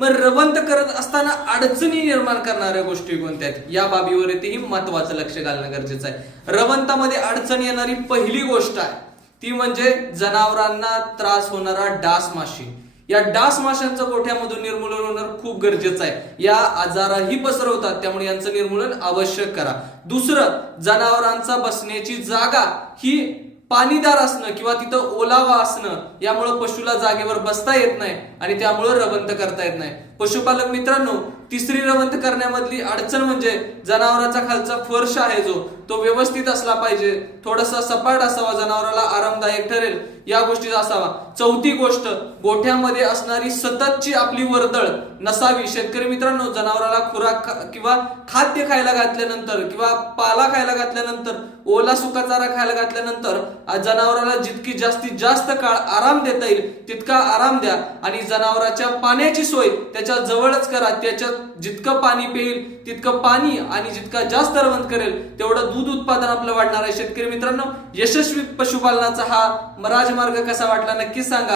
मग रवंत करत असताना अडचणी निर्माण करणाऱ्या गोष्टी कोणत्या आहेत? या बाबीवरतीही महत्वाचं लक्ष घालणं गरजेचं आहे. रवंतामध्ये अडचण येणारी पहिली गोष्ट आहे ती म्हणजे जनावरांना त्रास होणारा डास माशी. या डास माशांचं गोठ्यामधून निर्मूलन होणं खूप गरजेचं आहे. या आजारही पसरवतात त्यामुळे यांचं निर्मूलन आवश्यक करा. दुसरं जनावरांचा बसण्याची जागा ही पाणीदार असणं किंवा तिथं ओलावा असणं यामुळं पशुला जागेवर बसता येत नाही आणि त्यामुळं रवंत करता येत नाही. पशुपालक मित्रांनो तिसरी रवंथ करण्यामधली अडचण म्हणजे जनावराचा खालचा फर्श आहे जो तो व्यवस्थित असला पाहिजे. थोडासा सपाट असावा जनावराला आरामदायक ठरेल या गोष्टीचा असावा. चौथी गोष्ट गोठ्यामध्ये असणारी सततची आपली वर्दळ नसावी. शेतकरी मित्रांनो जनावराला खुराक किंवा खाद्य खायला घातल्यानंतर किंवा पाला खायला घातल्यानंतर ओला सुका चारा खायला घातल्यानंतर जनावराला जितकी जास्तीत जास्त काळ आराम देता येईल तितका आराम द्या. आणि जनावराच्या पाण्याची सोय त्याच्या जवळच करा त्याच्यात जितकं पाणी पेईल तितकं पाणी आणि जितका जास्त रवंत करेल तेवढं दूध उत्पादन आपलं वाढणार आहे. शेतकरी मित्रांनो यशस्वी पशुपालनाचा हा राजमार्ग कसा वाटला नक्कीच सांगा.